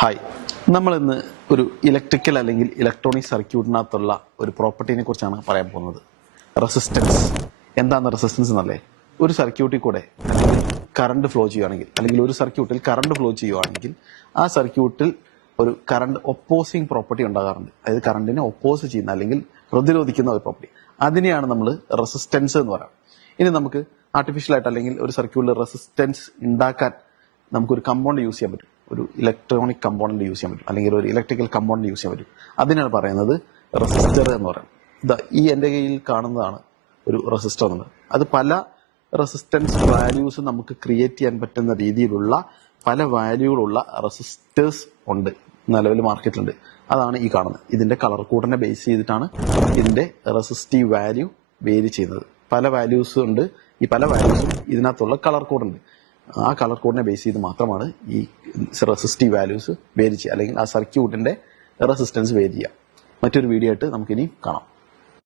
Hi, നമ്മൾ ഇന്ന് ഒരു ഇലക്ട്രിക്കൽ അല്ലെങ്കിൽ ഇലക്ട്രോണിക് സർക്യൂട്ടിനകത്തുള്ള ഒരു പ്രോപ്പർട്ടിനെ കുറിച്ചാണ് പറയാൻ പോകുന്നത്. റെസിസ്റ്റൻസ്. എന്താണ് റെസിസ്റ്റൻസ് എന്നല്ലേ? ഒരു സർക്യൂട്ടിൽ കൂടെ അല്ലെങ്കിൽ കറണ്ട് ഫ്ലോ ചെയ്യുകയാണെങ്കിൽ, അല്ലെങ്കിൽ ഒരു സർക്യൂട്ടിൽ കറണ്ട് ഫ്ലോ ചെയ്യുകയാണെങ്കിൽ ആ സർക്യൂട്ടിൽ ഒരു കറണ്ട് ഒപ്പോസിങ് പ്രോപ്പർട്ടി ഉണ്ടാകാറുണ്ട്. അതായത് കറണ്ടിനെ ഒപ്പോസ് ചെയ്യുന്ന അല്ലെങ്കിൽ പ്രതിരോധിക്കുന്ന ഒരു പ്രോപ്പർട്ടി, അതിനെയാണ് നമ്മൾ റെസിസ്റ്റൻസ് എന്ന് പറയുന്നത്. ഇനി നമുക്ക് ആർട്ടിഫിഷ്യലായിട്ട് അല്ലെങ്കിൽ ഒരു സർക്യൂട്ടിൽ റെസിസ്റ്റൻസ് ഉണ്ടാക്കാൻ നമുക്കൊരു കമ്പൗണ്ട് യൂസ് ചെയ്യാൻ പറ്റും. ഒരു ഇലക്ട്രോണിക് കമ്പോണന്റ് യൂസ് ചെയ്യാൻ പറ്റും, അല്ലെങ്കിൽ ഒരു ഇലക്ട്രിക്കൽ കമ്പോണന്റ് യൂസ് ചെയ്യാൻ പറ്റും. അതിനാണ് പറയുന്നത് റെസിസ്റ്റർ എന്ന് പറയുന്നത്. ഈ എൻ്റെ കയ്യിൽ കാണുന്നതാണ് ഒരു റെസിസ്റ്റർ എന്നുള്ളത്. അത് പല റെസിസ്റ്റൻസ് വാല്യൂസ് നമുക്ക് ക്രിയേറ്റ് ചെയ്യാൻ പറ്റുന്ന രീതിയിലുള്ള പല വാല്യൂകളുള്ള റെസിസ്റ്റേഴ്സ് ഉണ്ട്, നിലവിൽ മാർക്കറ്റിലുണ്ട്. അതാണ് ഈ കാണുന്നത്. ഇതിന്റെ കളർ കോഡിനെ ബേസ് ചെയ്തിട്ടാണ് ഇതിന്റെ റെസിസ്റ്റീവ് വാല്യൂ വേരി ചെയ്യുന്നത്. പല വാല്യൂസ് ഉണ്ട്. ഈ പല വാല്യൂസും ഇതിനകത്തുള്ള കളർ കോഡ് ഉണ്ട്. ആ കളർ കോഡിനെ ബേസ് ചെയ്ത് മാത്രമാണ് ഈ റെസിസ്റ്റീവ് വാല്യൂസ് വേരി ചെയ്യുക, അല്ലെങ്കിൽ ആ സർക്യൂട്ടിന്റെ റെസിസ്റ്റൻസ് വേരി ചെയ്യുക. മറ്റൊരു വീഡിയോ ആയിട്ട് നമുക്കിനി കാണാം.